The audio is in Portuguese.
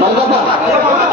vamos lá.